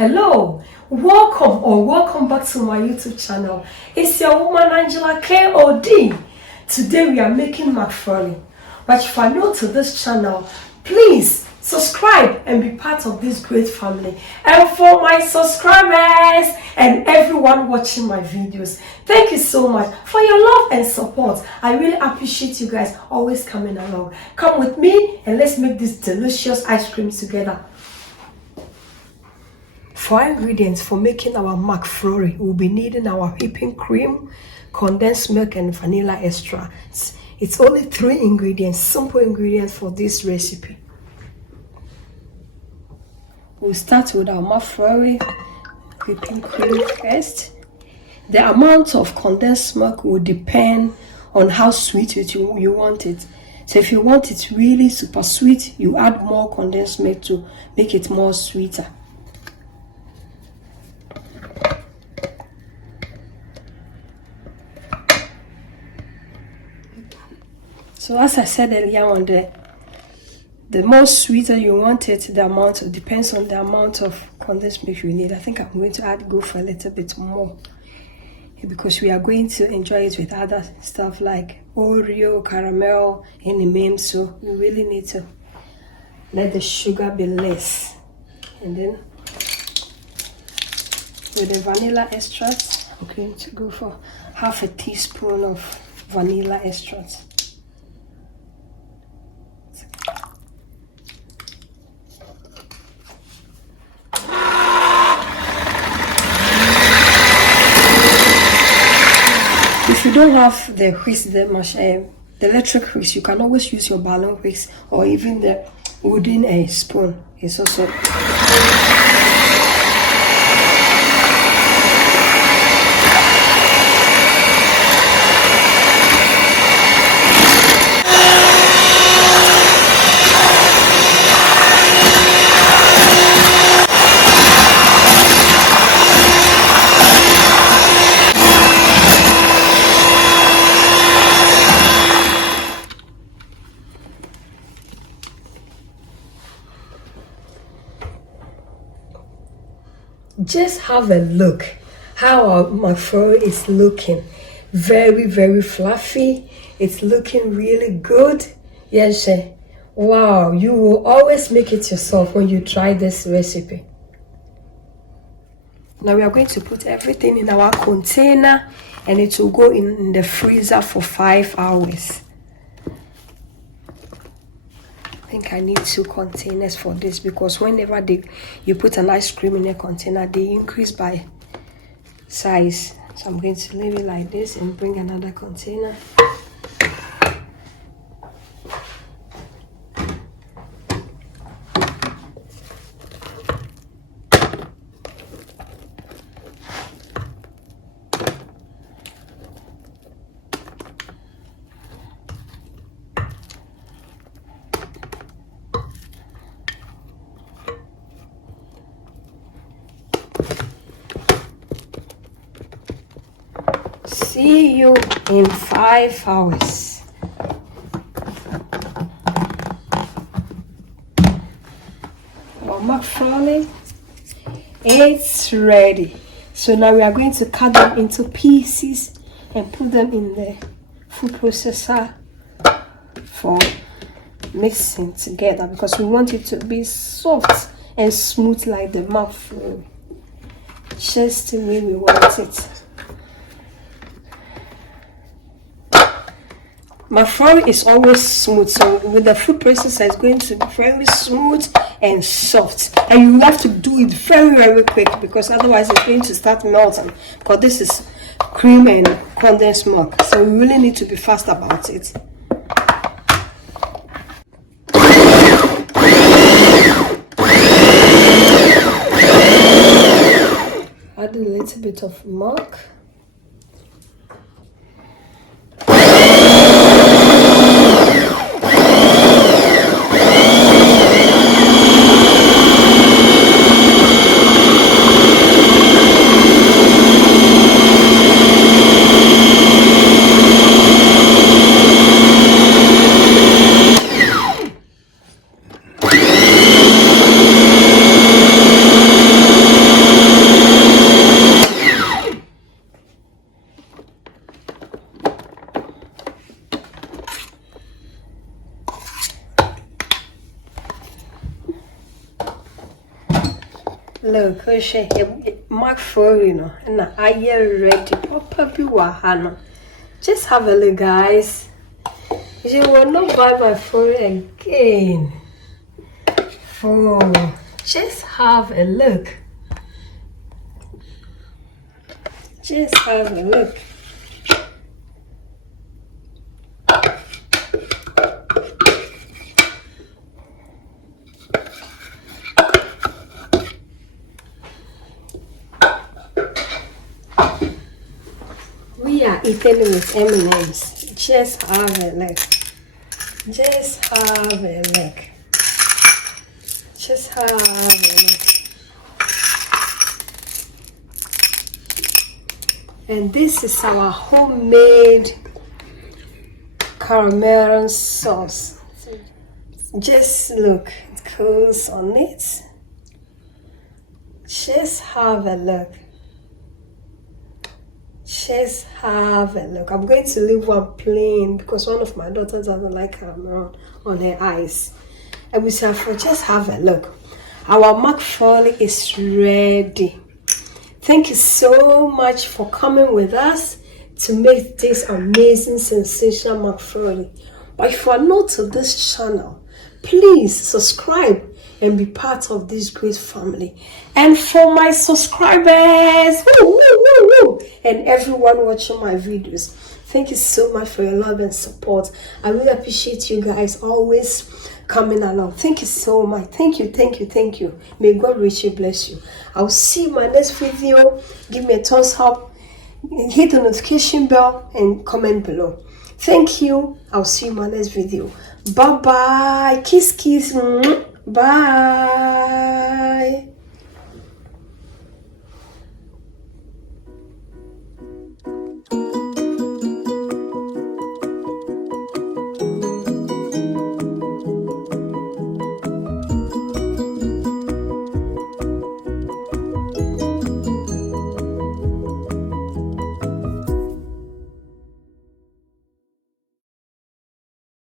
Hello, welcome back to my YouTube channel. It's your woman Angela KOD. Today we are making McFlurry. But if you are new to this channel, please subscribe and be part of this great family. And for my subscribers and everyone watching my videos, thank you so much for your love and support. I really appreciate you guys always coming along. Come with me and let's make this delicious ice cream together. For our ingredients for making our McFlurry, we'll be needing our whipping cream, condensed milk, and vanilla extracts. It's only 3 ingredients, simple ingredients for this recipe. We'll start with our McFlurry whipping cream first. The amount of condensed milk will depend on how sweet you want it. So if you want it really super sweet, you add more condensed milk to make it more sweeter. So as I said earlier on, the more sweeter you want it, the amount depends on the amount of condensed milk you need. I think I'm going to go for a little bit more because we are going to enjoy it with other stuff like Oreo, caramel, and M&M. So we really need to let the sugar be less. And then with the vanilla extract, I'm going to go for half a teaspoon of vanilla extract. If you don't have the whisk, the electric whisk, you can always use your balloon whisk or even the wooden spoon. It's also just have a look how our McFlurry is looking. Very fluffy. It's looking really good. Yes, wow, you will always make it yourself when you try this recipe. Now we are going to put everything in our container and it will go in the freezer for 5 hours. I think I need 2 containers for this because whenever you put an ice cream in a container, they increase by size. So I'm going to leave it like this and bring another container. See you in 5 hours. Our McFlurry, it's ready. So now we are going to cut them into pieces and put them in the food processor for mixing together because we want it to be soft and smooth like the McFlurry. Just the way we want it. McFlurry is always smooth, so with the food processor it's going to be very smooth and soft, and you have to do it very quick because otherwise it's going to start melting because this is cream and condensed milk, so we really need to be fast about it. Add a little bit of milk. Look, McFlurry, no, and I am ready. Puppy wahano. Just have a look, guys. You will not buy my phone again. Oh, just have a look. Just have a look. We are eating with M&M's. Just have a look. Just have a look. Just have a look. And this is our homemade caramel sauce. Just look, it goes on it. Just have a look. Just have a look. I'm going to leave one plain because one of my daughters doesn't like caramel on her eyes. And we say, just have a look. Our McFlurry is ready. Thank you so much for coming with us to make this amazing, sensational McFlurry. But if you are new to this channel, please subscribe and be part of this great family. And for my subscribers, and everyone watching my videos, thank you so much for your love and support. I really appreciate you guys always coming along. Thank you so much. Thank you, thank you, thank you. May God richly bless you. I'll see you in my next video. Give me a thumbs up, hit the notification bell, and comment below. Thank you. I'll see you in my next video. Bye bye. Kiss, kiss. Bye.